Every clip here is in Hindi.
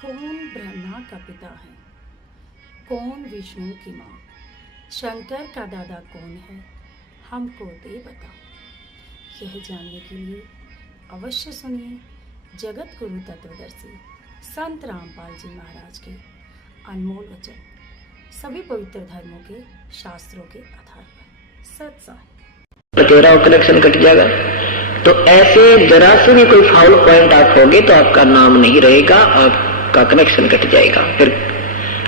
कौन ब्रह्मा का पिता है, कौन विष्णु की माँ, शंकर का दादा कौन है, हमको दे बता। यह जानने के लिए अवश्य सुनिए जगत गुरु तत्वदर्शी संत रामपाल जी महाराज के अनमोल वचन, सभी पवित्र धर्मों के शास्त्रों के आधार पर सत्साई। तेरा कनेक्शन कट जाएगा। तो ऐसे जरा से भी कोई फाउल पॉइंट आप होगे तो आपका नाम नहीं रहेगा, आपका कनेक्शन कट जाएगा, फिर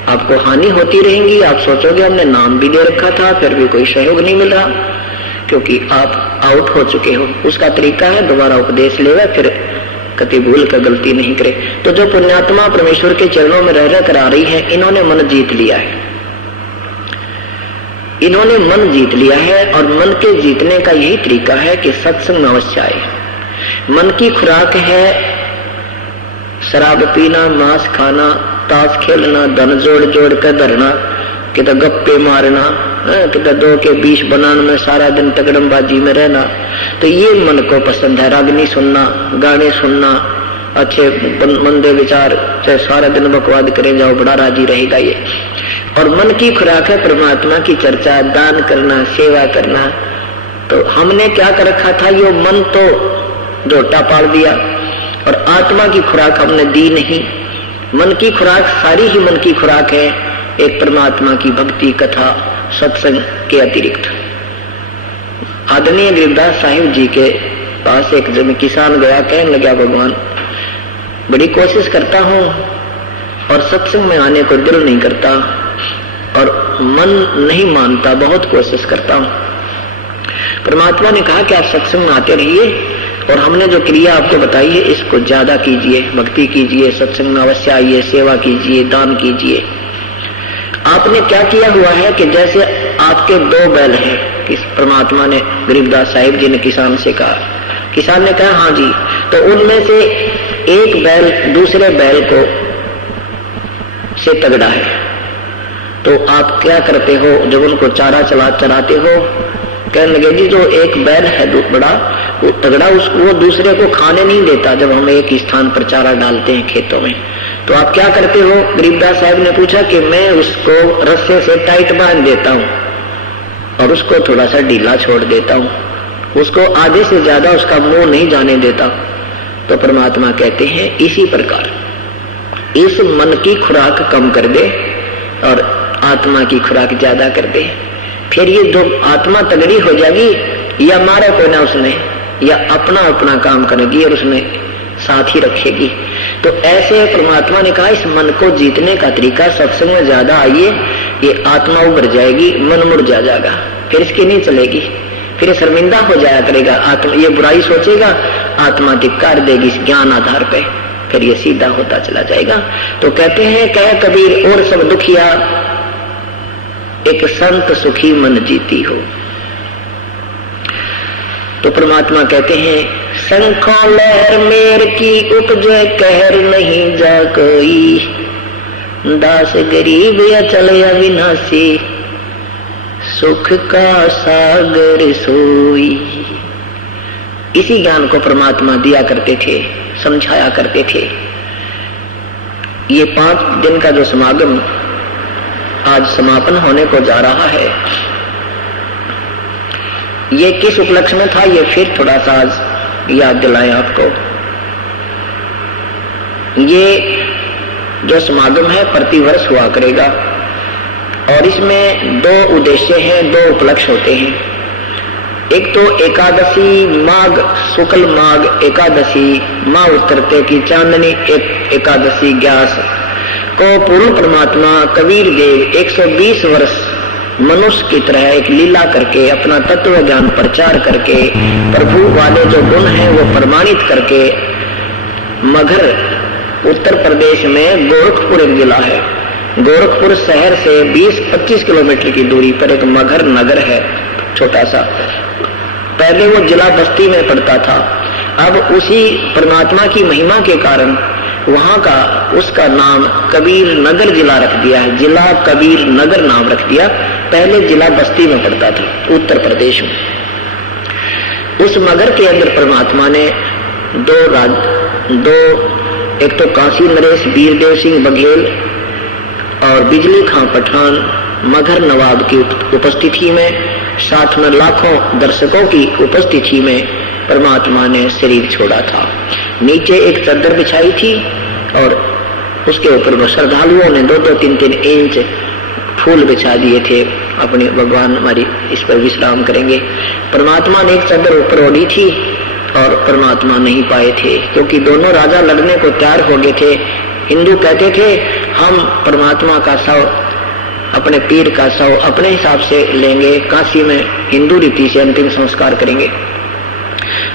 आपको हानि होती रहेगी। आप सोचोगे हमने नाम भी दे रखा था फिर भी कोई सहयोग नहीं मिल रहा, क्योंकि आप आउट हो चुके हो। उसका तरीका है दोबारा उपदेश लेगा, फिर कति भूल कर गलती नहीं करे। तो जो पुण्यात्मा परमेश्वर के चरणों में रह रह कर आ रही है, इन्होंने मन जीत लिया है, इन्होंने मन जीत लिया है। और मन के जीतने का यही तरीका है कि सत्संग अवश्य आए। मन की खुराक है शराब पीना, मांस खाना, ताश खेलना, धन जोड़ जोड़ कर धरना, कितना गप्पे मारना, कितना 2 के 20 बनाने में सारा दिन तगड़मबाजी में रहना। तो ये मन को पसंद है। रागनी सुनना, गाने सुनना, अच्छे मंदे विचार, चाहे सारा दिन बकवाद करें जाओ, बड़ा राजी रहेगा ये। और मन की खुराक है परमात्मा की चर्चा, दान करना, सेवा करना। तो हमने क्या कर रखा था, ये मन तो झोटा पाल दिया और आत्मा की खुराक हमने दी नहीं। मन की खुराक सारी ही मन की खुराक है, एक परमात्मा की भक्ति कथा सत्संग के अतिरिक्त। आदरणीय गरीबदास साहिब जी के पास एक जब किसान गया, कहने लगा भगवान बड़ी कोशिश करता हूं और सत्संग में आने को दिल नहीं करता और मन नहीं मानता, बहुत कोशिश करता हूं। परमात्मा ने कहा कि आप सत्संग में आते रहिए और हमने जो क्रिया आपको बताई है इसको ज्यादा कीजिए, भक्ति कीजिए, सत्संग में अवश्य आइए, सेवा कीजिए, दान कीजिए। आपने क्या किया हुआ है कि जैसे आपके 2 बैल हैं, किस परमात्मा ने गरीबदास साहिब जी ने किसान से कहा, किसान ने कहा हाँ जी, तो उनमें से एक बैल दूसरे बैल को से तगड़ा है। तो आप क्या करते हो जब उनको चारा चराते हो? कहने लगे जी जो एक बैल है बड़ा वो तगड़ा, उसको वो दूसरे को खाने नहीं देता जब हम एक स्थान पर चारा डालते हैं खेतों में। तो आप क्या करते हो? गरीबदास साहब ने पूछा कि मैं उसको रस्से से टाइट बांध देता हूँ और उसको थोड़ा सा ढीला छोड़ देता हूँ, उसको आधे से ज्यादा उसका मुंह नहीं जाने देता। तो परमात्मा कहते हैं इसी प्रकार इस मन की खुराक कम कर दे और आत्मा की खुराक ज्यादा कर दे, फिर ये दो आत्मा तगड़ी हो जाएगी, या मारा कोई ना उसने, या अपना अपना काम करेगी और उसमें साथ ही रखेगी। तो ऐसे परमात्मा ने कहा इस मन को जीतने का तरीका सत्संग में ज्यादा आइए, ये आत्मा उभर जाएगी, मन मुड़ जाएगा, फिर इसकी नहीं चलेगी, फिर शर्मिंदा हो जाया करेगा। आत्मा ये बुराई सोचेगा, आत्मा धिक्कार देगी इस ज्ञान आधार पे, फिर ये सीधा होता चला जाएगा। तो कहते हैं कह कबीर और सब दुखिया एक संत सुखी मन जीती हो। तो परमात्मा कहते हैं शंखों लहर मेर की उपजे कहर नहीं जा कोई, दास गरीब अचल अविनाशी सुख का सागर सोई। इसी ज्ञान को परमात्मा दिया करते थे, समझाया करते थे। ये 5 दिन का जो समागम आज समापन होने को जा रहा है, ये किस उपलक्ष्य में था, ये फिर थोड़ा सा आज याद दिलाएं आपको। ये जो समागम है प्रतिवर्ष हुआ करेगा और इसमें 2 उद्देश्य हैं, 2 उपलक्ष्य होते हैं। एक तो एकादशी माघ शुक्ल माघ एकादशी, माँ उतरते की चांदनी एकादशी ग्यास को पूर्ण परमात्मा कबीर देव 120 वर्ष मनुष्य की तरह एक लीला करके अपना तत्व ज्ञान प्रचार करके प्रभु वाले जो गुण हैं वो प्रमाणित करके मगहर उत्तर प्रदेश में गोरखपुर एक जिला है, गोरखपुर शहर से 20-25 किलोमीटर की दूरी पर एक मगहर नगर है छोटा सा। पहले वो जिला बस्ती में पड़ता था, अब उसी परमात्मा की महिमा के कारण वहां का उसका नाम कबीर नगर जिला रख दिया है, जिला कबीर नगर नाम रख दिया। पहले जिला बस्ती में पड़ता था उत्तर प्रदेश में। उस मगर के अंदर परमात्मा ने 2 एक तो काशी नरेश, वीरदेव सिंह बघेल और बिजली खां पठान, मगहर नवाब की उपस्थिति में, साथ में लाखों दर्शकों की उपस्थिति में परमात्मा ने शरीर छोड़ा था। नीचे एक चादर बिछाई थी और उसके ऊपर श्रद्धालुओं ने 2-2, 3-3 इंच फूल बिछा दिए थे। अपने भगवान हमारी इस पर विश्राम करेंगे। परमात्मा ने एक चादर ऊपर ओढ़ी थी और परमात्मा नहीं पाए थे, क्योंकि दोनों राजा लड़ने को तैयार हो गए थे। हिंदू कहते थे हम परमात्मा का शव, अपने पीर का शव अपने हिसाब से लेंगे, काशी में हिंदू रीति से अंतिम संस्कार करेंगे।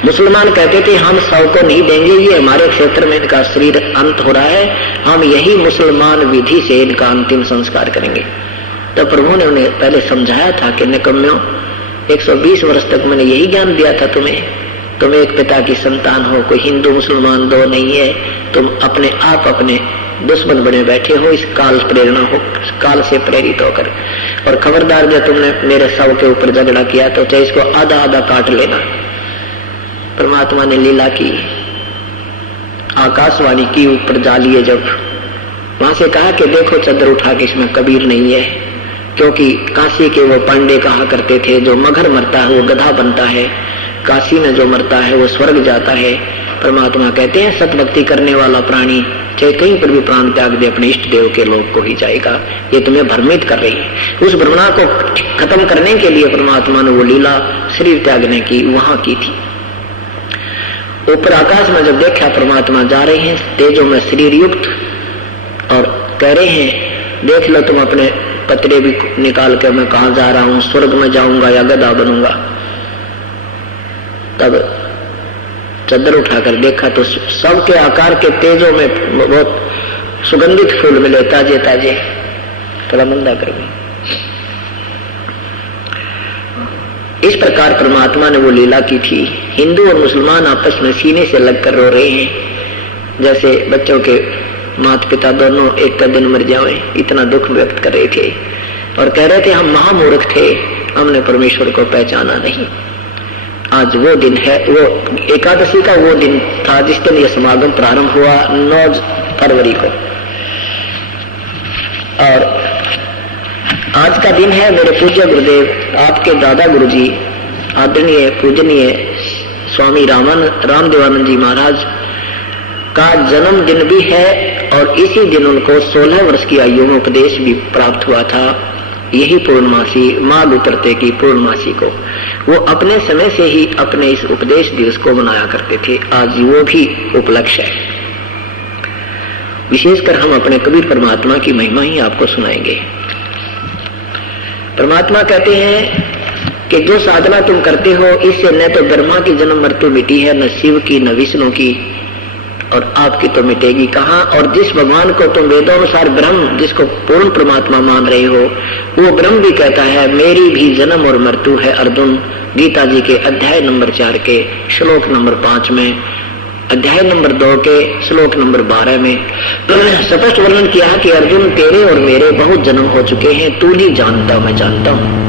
मुसलमान कहते थे हम शव को नहीं देंगे, ये हमारे क्षेत्र में इनका शरीर अंत हो रहा है, हम यही मुसलमान विधि से इनका अंतिम संस्कार करेंगे। तो प्रभु ने उन्हें पहले समझाया था कि निकम्म्यों, 120 वर्ष तक मैंने यही ज्ञान दिया था तुम्हें, तुम एक पिता की संतान हो, कोई हिंदू मुसलमान दो नहीं है, तुम अपने आप अपने दुश्मन बने बैठे हो, इस काल प्रेरणा हो, काल से प्रेरित होकर। और खबरदार जब तुमने मेरे शव के ऊपर झगड़ा किया तो चाहे इसको आधा आधा काट लेना। परमात्मा ने लीला की, आकाशवाणी की ऊपर जा लिए, जब वहां से कहा कि देखो चादर उठा के इसमें कबीर नहीं है, क्योंकि काशी के वो पांडे कहा करते थे जो मगहर मरता है वो गधा बनता है, काशी में जो मरता है वो स्वर्ग जाता है। परमात्मा कहते हैं सतभक्ति करने वाला प्राणी चाहे कहीं पर भी प्राण त्याग दे अपने इष्ट देव के लोक को ही जाएगा। ये तुम्हें भ्रमित कर रही है। उस भ्रमणा को खत्म करने के लिए परमात्मा ने वो लीला शरीर त्यागने की वहां की थी। ऊपर आकाश में जब देखा परमात्मा जा रहे हैं तेजों में शरीर युक्त और कह रहे हैं देख लो तुम अपने पतरे भी निकाल कर मैं कहां जा रहा हूं, स्वर्ग में जाऊंगा या गधा बनूंगा। तब चादर उठाकर देखा तो सबके आकार के तेजों में बहुत सुगंधित फूल मिले, ताजे ताजे। थोड़ा मंदा करेंगे। इस प्रकार परमात्मा ने वो लीला की थी। हिंदू और मुसलमान आपस में सीने से लगकर रो रहे हैं, जैसे बच्चों के माता पिता दोनों एक का दिन मर जाए, इतना दुख व्यक्त कर रहे थे और कह रहे थे हम महामूर्ख थे, हमने परमेश्वर को पहचाना नहीं। आज वो दिन है, वो एकादशी का वो दिन था जिस दिन यह समागम प्रारंभ हुआ 9 फरवरी को। और आज का दिन है मेरे पूज्य गुरुदेव आपके दादा गुरुजी आदरणीय पूजनीय स्वामी रामदेवानंद जी महाराज का जन्मदिन भी है और इसी दिन उनको 16 वर्ष की आयु में उपदेश भी प्राप्त हुआ था। यही पूर्णमासी माघ उतरते की पूर्णमासी को वो अपने समय से ही अपने इस उपदेश दिवस को मनाया करते थे। आज वो भी उपलक्ष्य है। विशेषकर हम अपने कबीर परमात्मा की महिमा ही आपको सुनाएंगे। परमात्मा कहते हैं कि जो साधना तुम करते हो इससे न तो ब्रह्मा की जन्म मृत्यु मिटी है, न शिव की, न विष्णु की, और आपकी तो मिटेगी कहाँ। और जिस भगवान को तुम वेदोनुसार ब्रह्म जिसको पूर्ण परमात्मा मान रहे हो वो ब्रह्म भी कहता है मेरी भी जन्म और मृत्यु है। अर्जुन गीता जी के अध्याय नंबर 4 के श्लोक नंबर 5 में, अध्याय नंबर 2 के श्लोक नंबर 12 में स्पष्ट वर्णन किया कि अर्जुन तेरे और मेरे बहुत जन्म हो चुके हैं, तू नहीं जानता मैं जानता हूं।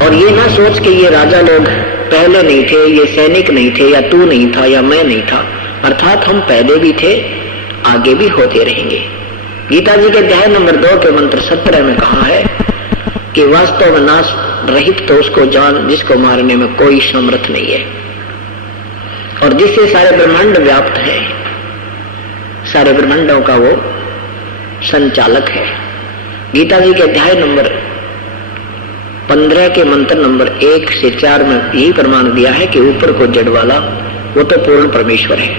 और ये ना सोच के ये राजा लोग पहले नहीं थे, ये सैनिक नहीं थे, या तू नहीं था या मैं नहीं था, अर्थात हम पहले भी थे आगे भी होते रहेंगे। गीता जी के अध्याय नंबर 2 के मंत्र 17 में कहा है कि वास्तव में नाश रहित तो उसको जान जिसको मारने में कोई समर्थ नहीं है, और जिससे सारे ब्रह्मांड व्याप्त है, सारे ब्रह्मांडों का वो संचालक है। गीता जी के अध्याय नंबर 15 के मंत्र नंबर 1 से 4 में यही प्रमाण दिया है कि ऊपर को जड़ वाला वो तो पूर्ण परमेश्वर है,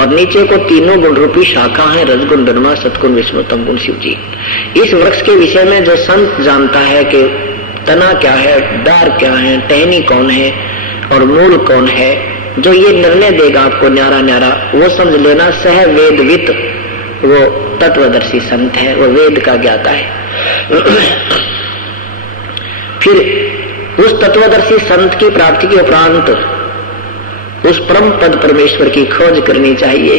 और नीचे को तीनों गुण रूपी शाखा है, रजगुण ब्रह्मा, सतगुण विष्णु, तमगुण शिव जी। इस वृक्ष के विषय में जो संत जानता है कि तना क्या है, डार क्या है, टहनी कौन है और मूल कौन है, जो ये निर्णय देगा आपको न्यारा न्यारा, वो समझ लेना सह वेदवित वो तत्वदर्शी संत है, वो वेद का ज्ञाता है। फिर उस तत्वदर्शी संत की प्राप्ति के उपरांत उस परम पद परमेश्वर की खोज करनी चाहिए,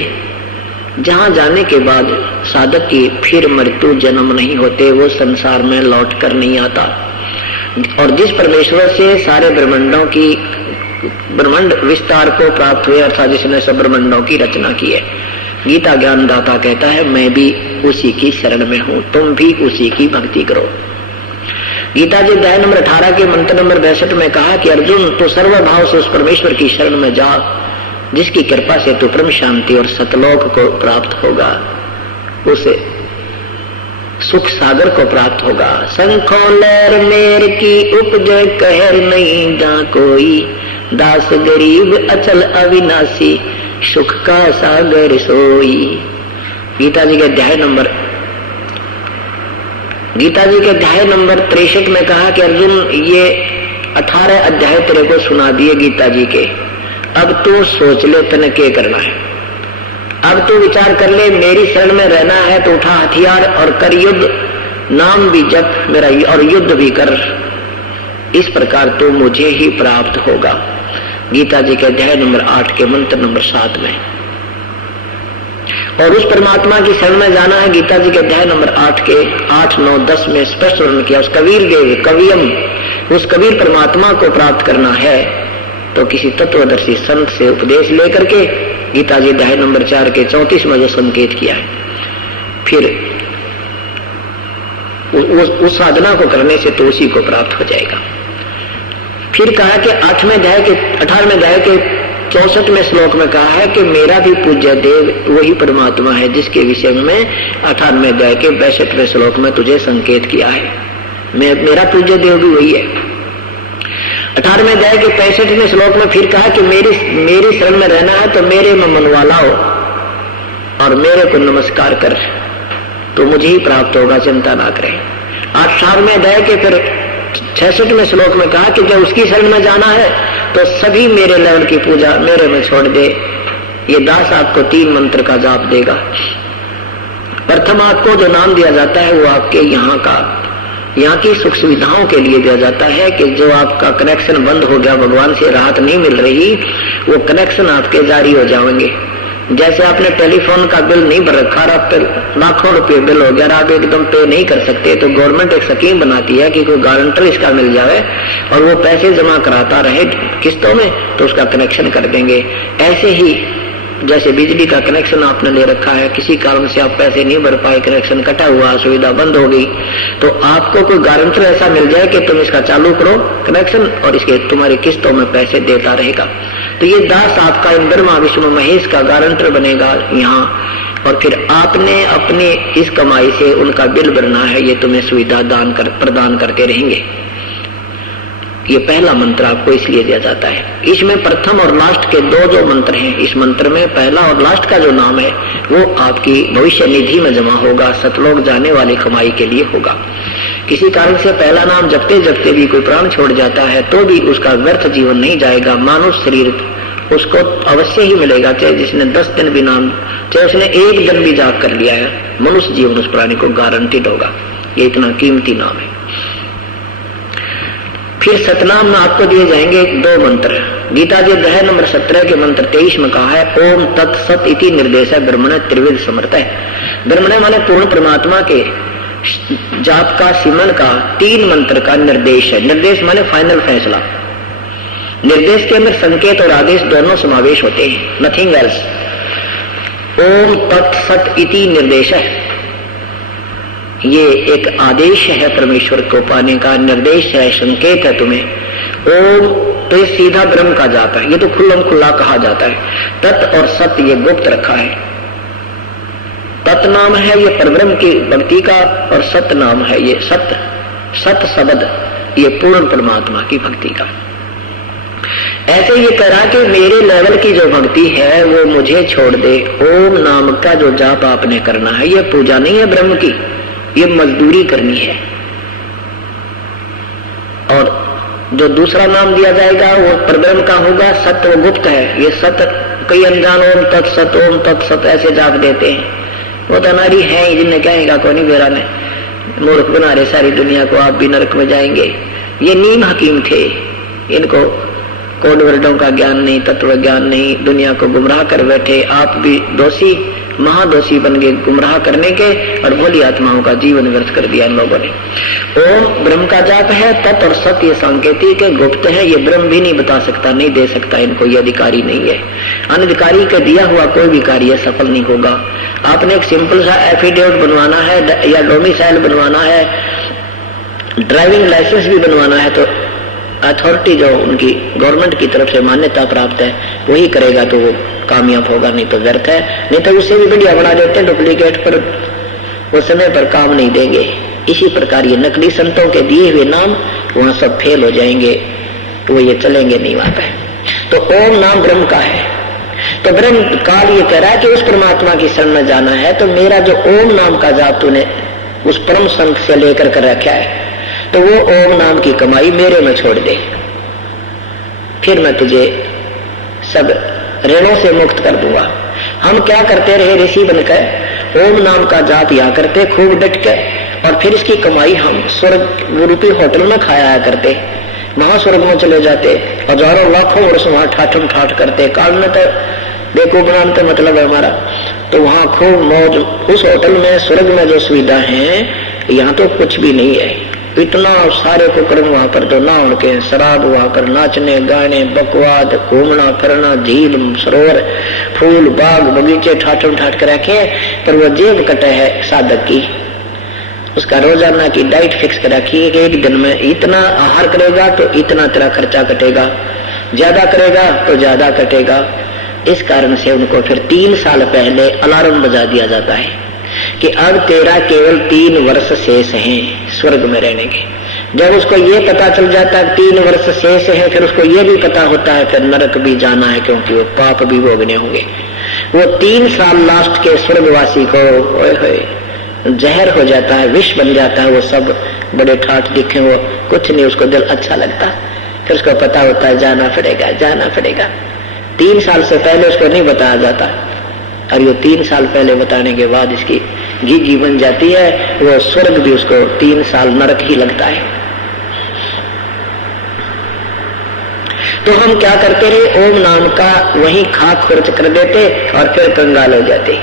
जहां जाने के बाद साधक की फिर मृत्यु जन्म नहीं होते, वो संसार में लौट कर नहीं आता। और जिस परमेश्वर से सारे ब्रह्मांडों की ब्रह्मांड विस्तार को प्राप्त हुए, अर्थात जिसने सब ब्रह्मांडों की रचना की है। गीता ज्ञानदाता कहता है मैं भी उसी की शरण में हूं, तुम भी उसी की भक्ति करो। गीता जी अध्याय नंबर 18 के मंत्र नंबर 62 में कहा कि अर्जुन तो सर्वभाव से उस परमेश्वर की शरण में जा जिसकी कृपा से तू परम शांति और सतलोक को प्राप्त होगा, उसे सुख सागर को प्राप्त होगा। शंखों लहर मेर की उपजय कहर नहीं जा कोई, दास गरीब अचल अविनाशी सुख का सागर सोई। गीता जी के अध्याय नंबर 63 में कहा कि अर्जुन ये 18 अध्याय तेरे को सुना दिए गीता जी के, अब तू सोच ले तने क्या करना है। अब तू विचार कर ले, मेरी शरण में रहना है तो उठा हथियार और कर युद्ध, नाम भी जप मेरा और युद्ध भी कर, इस प्रकार तो मुझे ही प्राप्त होगा। गीता जी के अध्याय नंबर 8 के मंत्र नंबर 7 में। और उस परमात्मा की शरण में जाना है। गीता जी के अध्याय नंबर 8 के 8, 9, 10 में स्पष्ट वर्णन किया। उस कबीर देव कवियम, उस कबीर परमात्मा को प्राप्त करना है तो किसी तत्वदर्शी संत से उपदेश लेकर के, गीता जी अध्याय नंबर 4 के 34 में जो संकेत किया है, फिर उस साधना को करने से तो उसी को प्राप्त हो जाएगा। फिर कहा कि 18वें अध्याय के 64वें श्लोक में कहा है कि मेरा भी पूज्य देव वही परमात्मा है जिसके विषय में 18वें अध्याय के 62वें श्लोक में तुझे संकेत किया है। मेरा पूज्य देव भी वही है। 18वें अध्याय के 65वें श्लोक में फिर कहा कि मेरी शरण में रहना है तो मेरे में मनवाला हो और मेरे को नमस्कार कर तो मुझे ही प्राप्त होगा, चिंता ना करें। 18वें अध्याय के फिर 66वें श्लोक में कहा कि जब उसकी शरण में जाना है तो सभी मेरे लेवल की पूजा मेरे में छोड़ दे। ये दास आपको 3 मंत्र का जाप देगा। प्रथम आपको जो नाम दिया जाता है वो आपके यहाँ की सुख सुविधाओं के लिए दिया जाता है कि जो आपका कनेक्शन बंद हो गया, भगवान से राहत नहीं मिल रही, वो कनेक्शन आपके जारी हो जाएंगे। जैसे आपने टेलीफोन का बिल नहीं भर रखा, आप पर लाखों रुपए बिल हो गया, आप एकदम पे नहीं कर सकते, तो गवर्नमेंट एक स्कीम बनाती है कि कोई गारंटर इसका मिल जाए और वो पैसे जमा कराता रहे किस्तों में, तो उसका कनेक्शन कर देंगे। ऐसे ही जैसे बिजली का कनेक्शन आपने ले रखा है, किसी कारण से आप पैसे नहीं भर पाए, कनेक्शन कटा हुआ, सुविधा बंद हो गई, तो आपको कोई गारंटर ऐसा मिल जाए कि तुम इसका चालू करो कनेक्शन और इसके तुम्हारी किस्तों में पैसे देता रहेगा। तो ये दास आपका इन ब्रह्मा विष्णु महेश का गारंटर बनेगा यहाँ, और फिर आपने अपने इस कमाई से उनका बिल भरना है, ये तुम्हें सुविधा प्रदान करते रहेंगे। ये पहला मंत्र आपको इसलिए दिया जाता है। इसमें प्रथम और लास्ट के दो मंत्र हैं। इस मंत्र में पहला और लास्ट का जो नाम है वो आपकी भविष्य निधि में जमा होगा, सतलोक जाने वाली कमाई के लिए होगा। किसी कारण से पहला नाम जपते जपते भी कोई प्राण छोड़ जाता है तो भी उसका व्यर्थ जीवन नहीं जाएगा, मानव शरीर उसको अवश्य ही मिलेगा, चाहे जिसने 10 दिन भी नाम, चाहे उसने 1 दिन भी जाप कर लिया है, मनुष्य जीवन उस प्राणी को गारंटीड होगा। ये इतना कीमती नाम है। फिर सतनाम में आपको दिए जाएंगे 2 मंत्र। गीता जी अध्याय नंबर 17 के मंत्र 23 में कहा है ओम तत्सत इति निर्देश है ब्रह्मण त्रिविध समर्थ है। ब्रह्मण माने पूर्ण परमात्मा के जाप का, सिमरन का 3 मंत्र का निर्देश है। निर्देश माने फाइनल फैसला। निर्देश के अंदर संकेत और आदेश दोनों समावेश होते हैं, नथिंग एल्स। ओम तत्सत इति निर्देश है, ये एक आदेश है परमेश्वर को पाने का, निर्देश है, संकेत है तुम्हें। ओम तो ये सीधा ब्रह्म का जाता है, ये तो खुल्लम खुल्ला कहा जाता है। तत् और सत्य ये गुप्त रखा है। तत् नाम है ये परब्रह्म की भक्ति का, और सत्य नाम है ये सत्य शब्द ये पूर्ण परमात्मा की भक्ति का। ऐसे ये करा कि मेरे लेवल की जो भक्ति है वो मुझे छोड़ दे। ओम नाम का जो जाप आपने करना है, ये पूजा नहीं है ब्रह्म की, ये मजदूरी करनी है। और जो दूसरा नाम दिया जाएगा वो परब्रह्म का होगा, सत्य वो गुप्त है। ये सत्य कई अनजान ओम तत्सत ऐसे जाप देते हैं, वो तो नारी है जिनने कहेगा कौन बेरा ने मूर्ख बना रहे सारी दुनिया को, आप भी नरक में जाएंगे। ये नीम हकीम थे, इनको कोड वर्डों का ज्ञान नहीं, तत्व ज्ञान नहीं, दुनिया को गुमराह कर बैठे। आप भी दोषी महादोषी बन गए गुमराह करने के, और भोली आत्माओं का जीवन व्यर्थ कर दिया इन लोगों ने। ओम ब्रह्म का जाप है, तत् और सत्य ये सांकेतिक है, गुप्त है, ये ब्रह्म भी नहीं बता सकता, नहीं दे सकता इनको, ये अधिकारी नहीं है। अनधिकारी का दिया हुआ कोई भी कार्य सफल नहीं होगा। आपने एक सिंपल सा एफिडेविट बनवाना है या डोमिसाइल बनवाना है, ड्राइविंग लाइसेंस भी बनवाना है, तो अथॉरिटी जो उनकी गवर्नमेंट की तरफ से मान्यता प्राप्त है वही करेगा तो वो कामयाब होगा, नहीं तो व्यर्थ है। नहीं तो उससे भी बढ़िया बना देते हैं डुप्लीकेट, पर वो समय पर काम नहीं देंगे। इसी प्रकार ये नकली संतों के दिए हुए नाम वहां सब फेल हो जाएंगे, वो ये चलेंगे नहीं वहां पे। तो ओम नाम ब्रह्म का है, तो ब्रह्म काल ये कह रहा है कि उस परमात्मा की शरण में जाना है, तो मेरा जो ओम नाम का जाप तूने उस परम संत से लेकर कर रखा है, तो वो ओम नाम की कमाई मेरे में छोड़ दे, फिर मैं तुझे सब ऋणों से मुक्त कर दूंगा। हम क्या करते रहे ऋषि बनकर, ओम नाम का जाप या करते खूब डट के, और फिर इसकी कमाई हम स्वर्ग रूपी होटल में खाया करते, महास्वर्ग में चले जाते, हजारों लाखों वर्ष वहां ठाठम ठाठ करते, काल में तो देखो बनाते मतलब है हमारा, तो वहां खूब मौज, उस होटल में स्वर्ग में जो सुविधा है यहाँ तो कुछ भी नहीं है। इतना सारे कुकर्म वहां पर तो ना उनके, शराब वहां पर, नाचने गाने बकवाद, घूमना फिरना, झील सरोवर फूल बाग बगीचे ठाठम ठाठ कर रखे, पर वो जेब कटे है साधक की, उसका रोजाना की डाइट फिक्स कर रखी है कि एक दिन में इतना आहार करेगा तो इतना तेरा खर्चा कटेगा, ज्यादा करेगा तो ज्यादा कटेगा। इस कारण से उनको फिर 3 साल पहले अलार्म बजा दिया जाता है कि अब तेरा केवल 3 वर्ष शेष हैं स्वर्ग में रहने के। जब उसको ये पता चल जाता है 3 वर्ष शेष है, फिर उसको ये भी पता होता है फिर नरक भी जाना है, क्योंकि वो पाप भी भोगने होंगे। वो 3 साल लास्ट के स्वर्गवासी को जहर हो जाता है, विष बन जाता है। वो सब बड़े ठाठ दिखे, वो कुछ नहीं, उसको दिल अच्छा लगता, फिर उसको पता होता है जाना पड़ेगा जाना पड़ेगा। 3 साल से पहले उसको नहीं बताया जाता, और ये 3 साल पहले बताने के बाद इसकी घी बन जाती है, वो स्वर्ग भी उसको 3 साल नरक ही लगता है। तो हम क्या करते रहे, ओम नाम का वही खाक खर्च कर देते और फिर कंगाल हो जाते।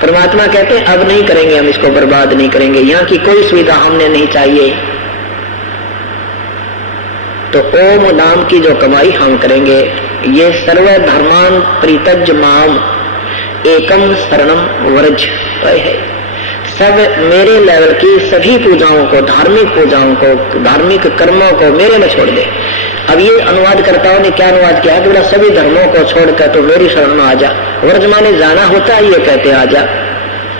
परमात्मा कहते अब नहीं करेंगे, हम इसको बर्बाद नहीं करेंगे, यहाँ की कोई सुविधा हमने नहीं चाहिए, तो ओम नाम की जो कमाई हम करेंगे। ये सर्व धर्मान परित्यज माम एकम शरणम व्रज है। सब मेरे लेवल की सभी पूजाओं को, धार्मिक पूजाओं को, धार्मिक कर्मों को मेरे में छोड़ दे। अब ये अनुवादकर्ताओं ने क्या अनुवाद किया है कि बोला सभी धर्मों को छोड़कर तो मेरी शरण में आ जा। व्रज माने जाना होता है, ये कहते आ जा।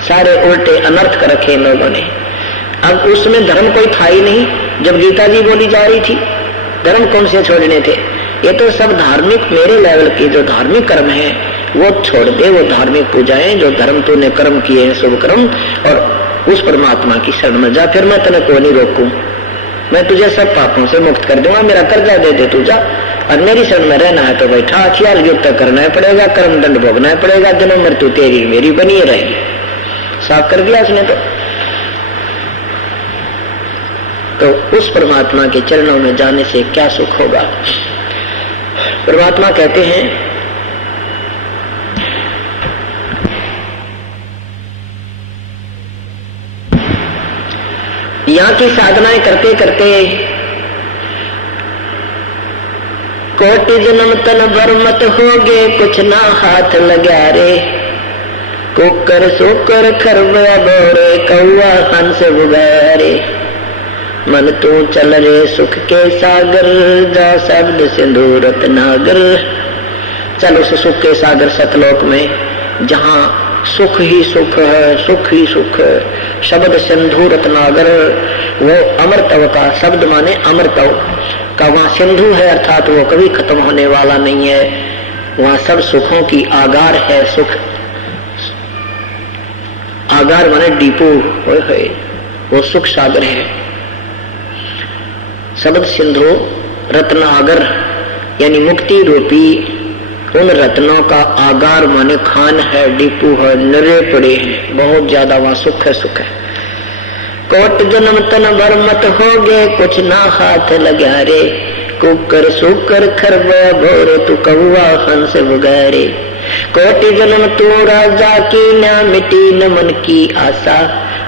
सारे उल्टे अनर्थ कर रखे इन लोगों ने। अब उसमें धर्म कोई था ही नहीं। जब गीता जी बोली जा रही थी, धर्म कौन से छोड़ने थे? ये तो सब धार्मिक, मेरे लेवल के जो धार्मिक कर्म है वो छोड़ दे, वो धार्मिक पूजाएं जो धर्म तूने कर्म किए हैं, शुभ कर्म, और उस परमात्मा की शरण में जा। फिर मैं तेने को नहीं रोकूं, मैं तुझे सब पापों से मुक्त कर दूंगा, मेरा कर्जा दे दे तू जा। और मेरी शरण में रहना है तो बैठा ख्याल युक्त करना पड़ेगा, कर्म दंड भोगना पड़ेगा, जन्म मृत्यु तेरी मेरी बनी रहेगी। साफ कर दिया उसने। तो उस परमात्मा के चरणों में जाने से क्या सुख होगा? परमात्मा कहते हैं यहाँ की साधनाएं करते करते कोटि जन्म तन भर मत होगे, कुछ ना हाथ लगा रे। कुकर सोकर खरबा बोरे, कौआ हंस बुगारे। मन तू चल रे सुख के सागर, जा शब्द सिंधु रत्नागर। चल उस सुख के सागर सतलोक में, जहाँ सुख ही सुख है, सुख ही सुख है। शब्द सिंधु रत्नागर, वो अमृतव का शब्द माने अमृतव का वहाँ सिंधु है, अर्थात वो कभी खत्म होने वाला नहीं है। वहाँ सब सुखों की आगार है। सुख आगार माने डिपो है, वो सुख सागर है। शब्द सिंधु रत्नागर यानी मुक्ति रूपी उन रत्नों का आगार माने खान है, डिपू है, नरे पड़े हैं, बहुत ज्यादा वहां सुख है, सुख है। कोट जन्म तन भर मत होगे, कुछ ना हाथ लगा रे। कुकर सुकर खरबा भोरे, तू कौआ हंस बुगारे। कोटि जन्म तू राजा की न मिटी न मन की आशा,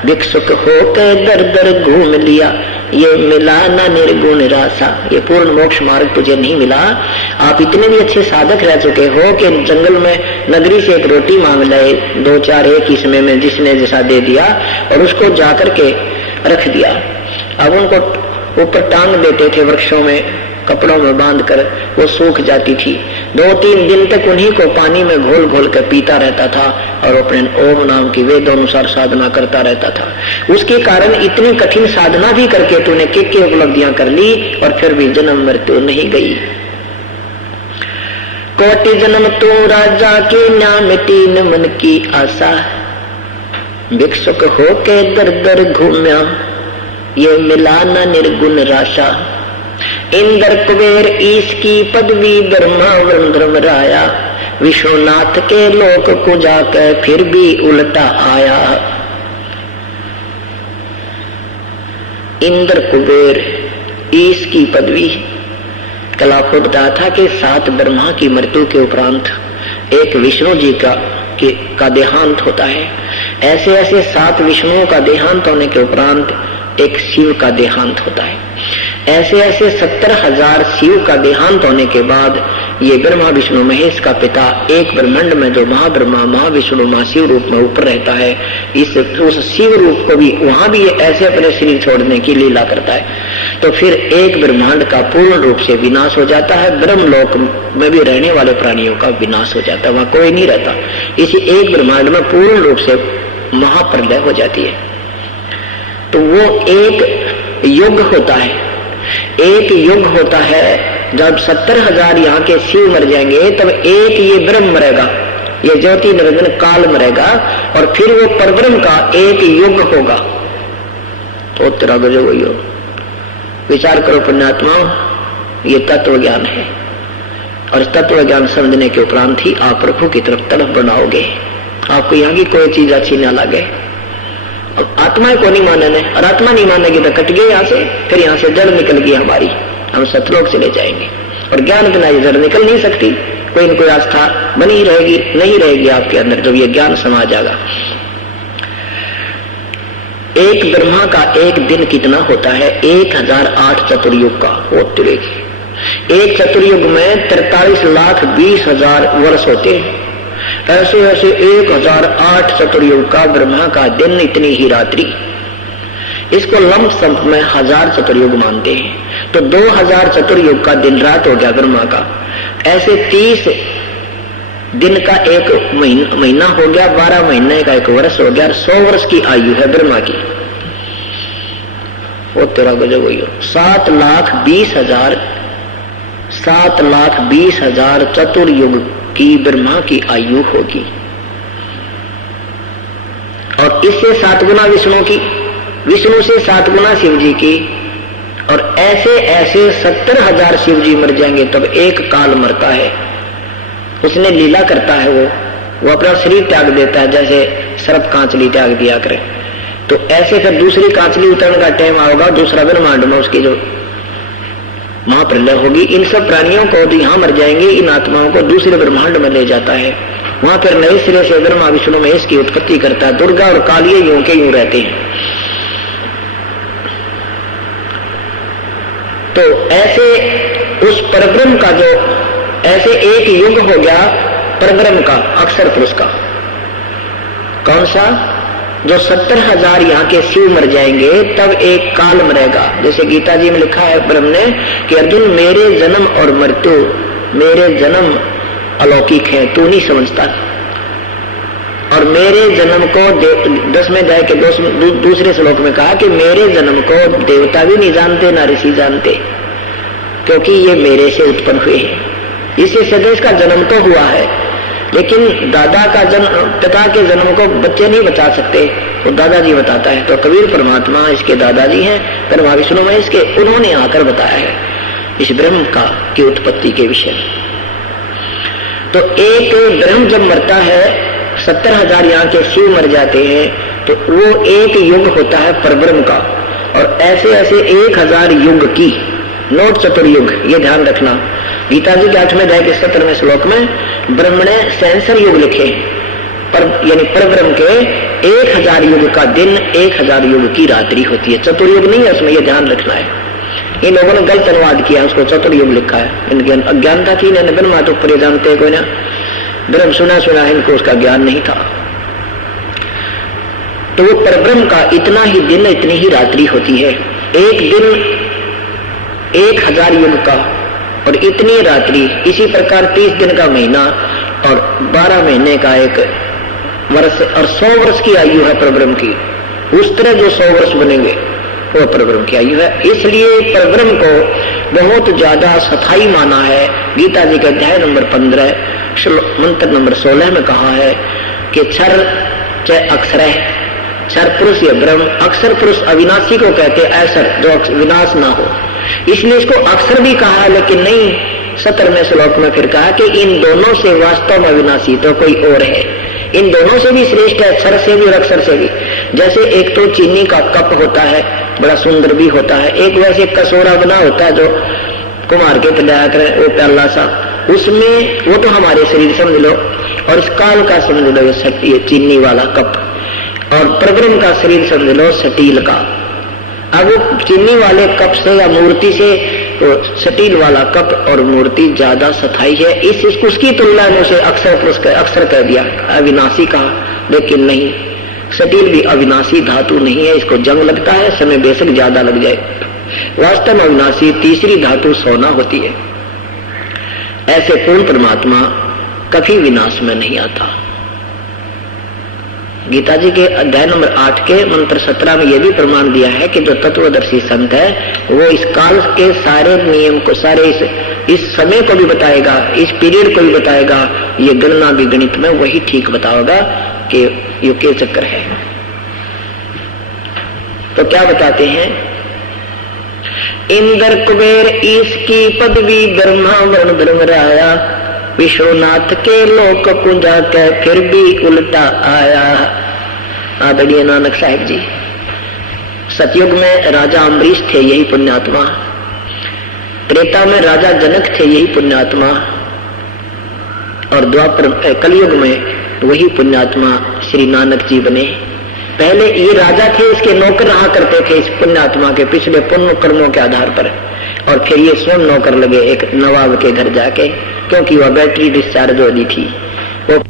भिक्षुक होकर दर दर घूम लिया ये मिला न निर्गुण रासा। ये पूर्ण मोक्ष मार्ग तुझे नहीं मिला। आप इतने भी अच्छे साधक रह चुके हो कि जंगल में नगरी से एक रोटी मांग लाए, 2-4 एक ही समय में जिसने जैसा दे दिया और उसको जाकर के रख दिया। अब उनको ऊपर टांग देते थे वृक्षों में, कपड़ों में बांधकर, वो सूख जाती थी। 2-3 दिन तक उन्हीं को पानी में घोल घोल कर पीता रहता था और अपने ओम नाम की वेदानुसार साधना करता रहता था। उसके कारण इतनी कठिन साधना भी करके तूने क्या उपलब्धियां कर ली और फिर भी जन्म मृत्यु नहीं गई। कोटि जन्म तू राजा की ना मिटी न मन की आशा, भिक्षुक होके दर दर घूम्या ये मिला न निर्गुण राशा। इंद्र कुबेर ईश की पदवी ब्रह्मा वृंद्रम राया, विश्वनाथ के लोक को जाकर फिर भी उल्टा आया। इंद्र कुबेर ईश की पदवी, कल आपको बताया था कि 7 ब्रह्मा की मृत्यु के उपरांत एक विष्णु जी का देहांत होता है। ऐसे ऐसे 7 विष्णुओं का देहांत होने के उपरांत एक शिव का देहांत होता है। ऐसे ऐसे 70,000 शिव का देहांत होने के बाद ये ब्रह्मा विष्णु महेश का पिता एक ब्रह्मांड में जो महाब्रह्मा महाविष्णु महाशिव रूप में ऊपर रहता है, उस शिव रूप को भी वहां भी ऐसे अपने शरीर छोड़ने की लीला करता है। तो फिर एक ब्रह्मांड का पूर्ण रूप से विनाश हो जाता है। ब्रह्मलोक में भी रहने वाले प्राणियों का विनाश हो जाता है, वहां कोई नहीं रहता। इसी एक ब्रह्मांड में पूर्ण रूप से महाप्रलय हो जाती है। तो वो एक युग होता है, एक युग होता है। जब 70,000 यहाँ के शिव मर जाएंगे तब एक ये ब्रह्म मरेगा, ये ज्योति निरंजन काल मरेगा और फिर वो परब्रह्म का एक युग होगा। तो तेरा गजब योग। विचार करो पुण्यात्माओं, ये तत्व ज्ञान है और तत्व ज्ञान समझने के उपरांत ही आप प्रभु की तरफ तड़प बनाओगे। आपको यहाँ की कोई चीज अच्छी ना लगे। अब आत्मा को नहीं मानने और आत्मा नहीं मानेगी तो कट गए यहाँ से, फिर यहाँ से जड़ निकल गई हमारी, हम सतलोक चले जाएंगे। और ज्ञान बिना ये जड़ निकल नहीं सकती, कोई न कोई आस्था बनी रहेगी, नहीं रहेगी आपके अंदर जब ये ज्ञान समा जाएगा। एक ब्रह्मा का एक दिन कितना होता है? 1008 चतुर्युग का वो तिरेगी। एक चतुर्युग में 43,20,000 वर्ष होते हैं। ऐसे ऐसे 1008 चतुर्युग का ब्रह्मा का दिन, इतनी ही रात्रि। इसको लंब सम में 1000 चतुर्युग मानते हैं। तो 2000 चतुर्युग का दिन रात हो गया ब्रह्मा का। ऐसे 30 दिन का एक महीना हो गया, 12 महीने का एक वर्ष हो गया, 100 वर्ष की आयु है ब्रह्मा की। वो तेरा गजब हुई। 7,20,000 चतुर्युग की ब्रह्मा की आयु होगी और इससे 7 गुना विष्णु की, विष्णु से 7 गुना शिव जी की। और ऐसे ऐसे 70,000 शिव जी मर जाएंगे तब एक काल मरता है। उसने लीला करता है, वो अपना शरीर त्याग देता है, जैसे सर्प कांचली त्याग दिया करे। तो ऐसे फिर दूसरी कांचली उतरने का टाइम आएगा, दूसरा ब्रह्मांड में उसकी जो महाप्रलय होगी। इन सब प्राणियों को तो यहाँ मर जाएंगे, इन आत्माओं को दूसरे ब्रह्मांड में ले जाता है। वहां फिर नए सिरे से ब्रह्मा विष्णु महेश की उत्पत्ति करता है। दुर्गा और काली यूं के यूं रहते हैं। तो ऐसे उस परब्रह्म का जो ऐसे एक युग हो गया परब्रह्म का, अक्षर पुरुष का। कौन सा? जो 70,000 यहाँ के शिव मर जाएंगे तब एक काल मरेगा। जैसे गीता जी में लिखा है ब्रह्म ने कि अर्जुन, मेरे जन्म और मृत्यु, मेरे जन्म अलौकिक है, तू नहीं समझता। और मेरे जन्म को 10वें अध्याय के दूसरे श्लोक में कहा कि मेरे जन्म को देवता भी नहीं जानते, ना ऋषि जानते, क्योंकि ये मेरे से उत्पन्न हुए हैं। इसी सदेश का जन्म तो हुआ है, लेकिन दादा का जन्म, पिता के जन्म को बच्चे नहीं बता सकते, वो दादाजी बताता है। तो कबीर परमात्मा इसके दादाजी हैं, ब्रह्मा विष्णु में इसके, उन्होंने आकर बताया है इस ब्रह्म का की उत्पत्ति के विषय। तो एक ब्रह्म जब मरता है, 70,000 यहाँ के शिव मर जाते हैं, तो वो एक युग होता है परब्रह्म का। और ऐसे ऐसे 1000 युग की, नोट चतुर्युग, ये ध्यान रखना। गीता जी के 8वें अध्याय के 17वें श्लोक में ब्रह्म ने सहस्र युग लिखे, पर यानी परब्रह्म के 1000 युग का दिन 1000 युग की रात्रि होती है। चतुर्युग नहीं है उसमें, ये ध्यान रखना है। इन लोगों ने गलत अनुवाद किया, उसको चतुर्युग लिखा है। इनकी अज्ञानता थी, इन्हें ब्रह्मा तो पर जानते कोई ना, ब्रह्म सुना इनको उसका ज्ञान नहीं था। तो वो परब्रह्म का इतना ही दिन इतनी ही रात्रि होती है। एक दिन 1000 युग का और इतनी रात्रि। इसी प्रकार 30 दिन का महीना और 12 महीने का एक वर्ष और 100 वर्ष की आयु है परब्रह्म की। उस तरह जो 100 वर्ष बनेंगे वो परब्रह्म की आयु है। इसलिए परब्रह्म को बहुत ज्यादा सफाई माना है। गीता जी के अध्याय नंबर 15 मंत्र नंबर 16 में कहा है कि क्षर च अक्षर है, क्षर पुरुष या ब्रह्म। अक्षर पुरुष अविनाशी को कहते ऐसर, जो विनाश ना हो, इसलिए इसको अक्षर भी कहा है। लेकिन नहीं, 17वें श्लोक में फिर कहा कि इन दोनों से वास्तव में अविनाशी तो कोई और है। इन दोनों से भी श्रेष्ठ है, क्षर से भी और अक्षर से भी। जैसे एक तो चीनी का कप होता है, बड़ा सुंदर भी होता है। एक वैसे कसोरा बना होता है जो कुम्हार के तैयार करें, वो प्याला सा, उसमें वो तो हमारे शरीर समझ लो, और इस काल का समझ लो ये चीनी वाला कप, और परब्रह्म का शरीर समझ लो स्टील का। अब चीनी वाले कप से या मूर्ति से तो स्टील वाला कप और मूर्ति ज्यादा सफाई है। उसकी तुलना में उसे अक्षर कह दिया, अविनाशी कहा। लेकिन नहीं, स्टील भी अविनाशी धातु नहीं है। इसको जंग लगता है, समय बेशक ज्यादा लग जाए। वास्तव में अविनाशी तीसरी धातु सोना होती है। ऐसे पूर्ण परमात्मा कभी विनाश में नहीं आता। गीता जी के अध्याय नंबर 8 के मंत्र 17 में यह भी प्रमाण दिया है कि जो तत्वदर्शी संत है वो इस काल के सारे नियम को, सारे इस समय को भी बताएगा, इस पीरियड को भी बताएगा। ये गणना भी गणित में वही ठीक बताओगा कि ये क्या चक्कर है। तो क्या बताते हैं, इंद्र कुबेर इसकी पदवी ब्रह्मा वर्ण धर्मराया, विश्वनाथ के लोक पूजा के फिर भी उल्टा आया। आदरणीय नानक साहिब जी, सतयुग में राजा अम्बरीश थे, यही पुण्यात्मा। त्रेता में राजा जनक थे, यही पुण्यात्मा। और द्वापर कलयुग में वही पुण्यात्मा श्री नानक जी बने। पहले ये राजा थे, इसके नौकर रहा करते थे इस पुण्यात्मा के पिछले पुण्य कर्मों के आधार पर, और फिर ये स्वयं नौकर लगे एक नवाब के घर जाके, क्योंकि वह बैटरी डिस्चार्ज हो गई थी। वो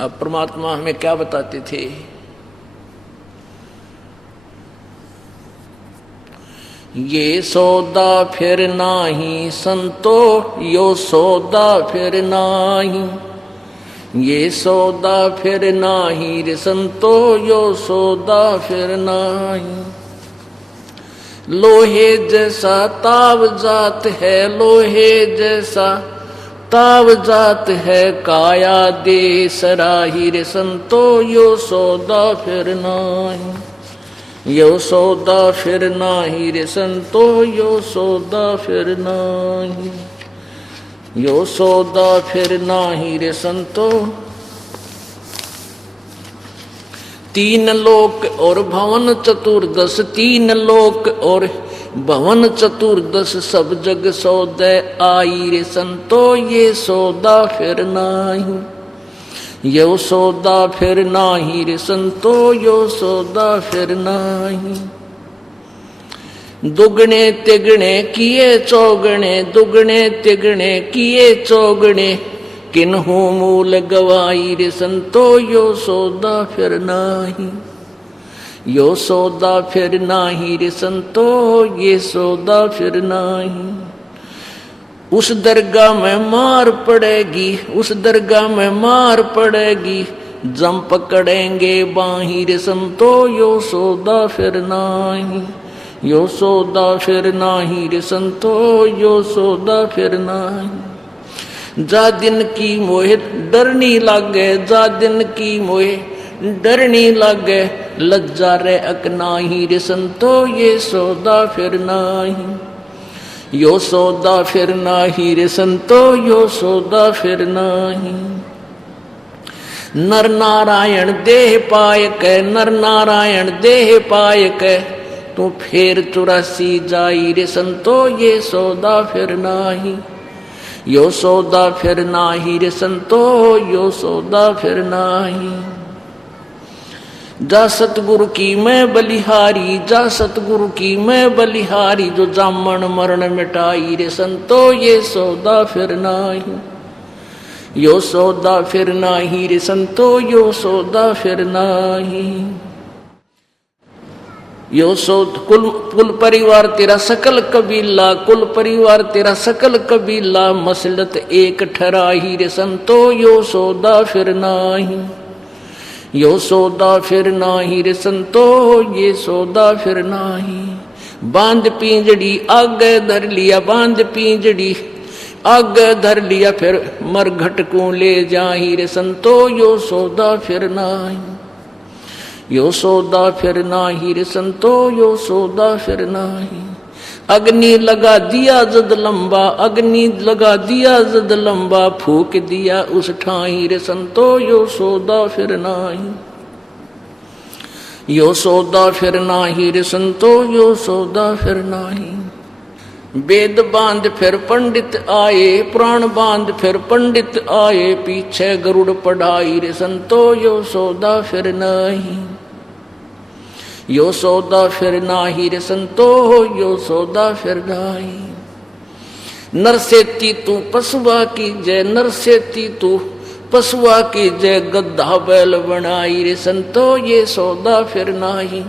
अब परमात्मा हमें क्या बताते थे, ये सौदा फिर नाही संतो, यो सौदा फिर नाही, ये सौदा फिर नाही रे संतो, यो सौदा फिर नाही। लोहे जैसा ताव जात है, लोहे जैसा ताव जात है, काया दे सराही रे संतो, यो सौदा फिर नाही, यो सौदा फिर नाही रे संतो, यो सौदा फिर नाही, यो सौदा फिर नाही रे संतो। तीन लोक और भवन चतुर्दश, तीन लोक और भवन चतुर्दश, सब जग सौदे आई रे संतो, ये सौदा फिर नाही, यो सौदा फिर नाही रे संतो, यो सौदा फिर नाही। दुगने तिगने किए चौगने, दुगने तिगने किए चौगने, किन्हू मूल गवाई रे संतो यो सौदा फिर नाही, यो सौदा फिर नाही रे संतो ये सौदा फिर नाही। उस दरगाह में मार पड़ेगी, उस दरगाह में मार पड़ेगी, जम पकड़ेंगे बाही रे संतो यो सौदा फिर नाही, यो सौदा फिर नाही रे संतो यो सौदा फिर नाही। जा दिन की मोहे डरनी लागे, जा दिन की मोहे डरनी लागे, लज्जा रे अकनाही रे संतो ये सौदा फिर नाही, यो सौदा फिर नाही रे संतो यो सौदा फिर नाही। नर नारायण देह पाय के, नर नारायण देह पाय के, तू फेर 84 जाई रे संतो ये सौदा फिर नाही, यो सौदा फिर नाही रे संतो यो सौदा फिर नाही। जा सतगुरु की मैं बलिहारी, जा सतगुरु की मैं बलिहारी, जो जामन मरण मिटाई रे संतो ये सौदा फिर नाही, यो सौदा फिर नाही रे संतो यो सौदा फिर नाही। यो कुल परिवार तेरा सकल कबीला, कुल परिवार तेरा सकल कबीला, मसलत एक ठहराही रे संतो यो सौदा फिर नाही, यो सौदा फिर नाही रे संतो ये सौदा फिर नाही। बांध पिंजड़ी आगे धर लिया, बांध पिंजड़ी आगे धर लिया, फिर मरघट को ले जाही रे संतो यो सौदा फिर नाही, यो सौदा फिर नाही रे संतो यो सौदा फिर नाही। अग्नि लगा दिया जद लंबा, अग्नि लगा दिया जद लंबा, फूक दिया उस ठाई रे संतो यो सौदा फिर नाही, यो सौदा फिर नाही रे संतो यो सौदा फिर नाही। वेद बांध फिर पंडित आए, पुराण बांध फिर पंडित आए, पीछे गरुड़ पढ़ाई रे संतो यो सौदा फिर नाही, यो सौदा फिर नाही रे संतो यो सौदा फिर नाही। नरसेती तू पशुआ की जय, नरसेती तू पशुआ की जय, गद्दा बैल बनाई रे संतो ये सौदा फिर नाही,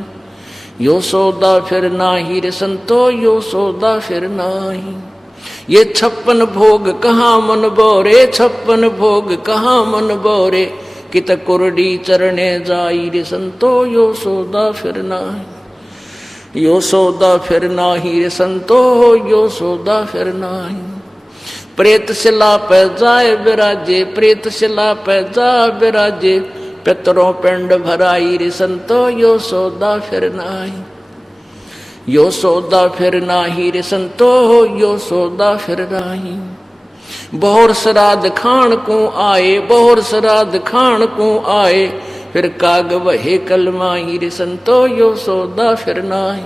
यो सौदा फिर नाही रे संतो यो सौदा फिर नाही। ये 56 भोग कहाँ मन बोरे, 56 भोग कहाँ मन बोरे, कित कुरडी चरणे जाई रे संतो यो सौदा फिर नाही, यो सौदा फिर नाही रे संतो यो सौदा फिर नाही। प्रेत शिला पे जाए विराजे, प्रेत शिला पे जा विराजे, पितरों पिंड भराई रे संतो यो सौदा फिर नाही, यो सौदा फिर नाही रे संतो यो सौदा फिर नाही। बहुर श्राद्ध खान को आए, बहुर श्राद्ध खान को आए, फिर काग वहे कलमाई रे संतो यो सौदा फिर नाही,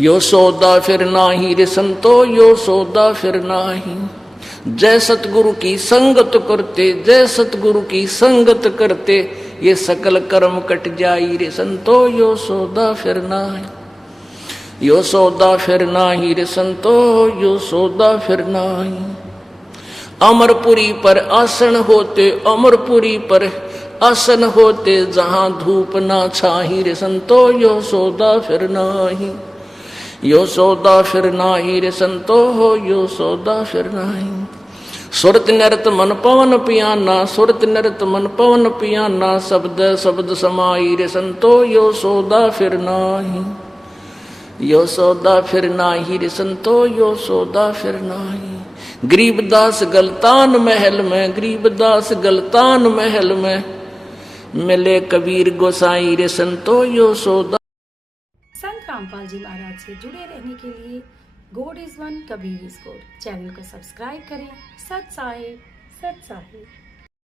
यो सौदा फिर नाही रे संतो यो सौदा फिर नाही। जय सतगुरु की संगत करते, जय सतगुरु की संगत करते, ये सकल कर्म कट जाई रे संतो यो सौदा फिर नाही, यो सौदा फिर नाही रे संतो यो सौदा फिर नाही। अमरपुरी पर आसन होते, अमरपुरी पर आसन होते, जहां धूप ना छाही रे संतो यो सौदा फिर नाही, यो सौदा फिर नाही रे संतो यो सौदा फिर नाही। सुरत नृत मन पवन पियाना, सुरत नृत मन पवन पियाना, शब्द शब्द समाई रे संतो यो सौदा फिर नाही, यो सौदा फिर नाही रे संतो यो सौदा फिर नाही। गरीबदास गलतान महल में, गरीबदास गलतान महल में, मिले कबीर गोसाई रे संतो यो सौदा। संत रामपाल जी महाराज से जुड़े रहने के लिए God is one, Kabir is God channel को सब्सक्राइब करें। सत साहिब, सत साहिब।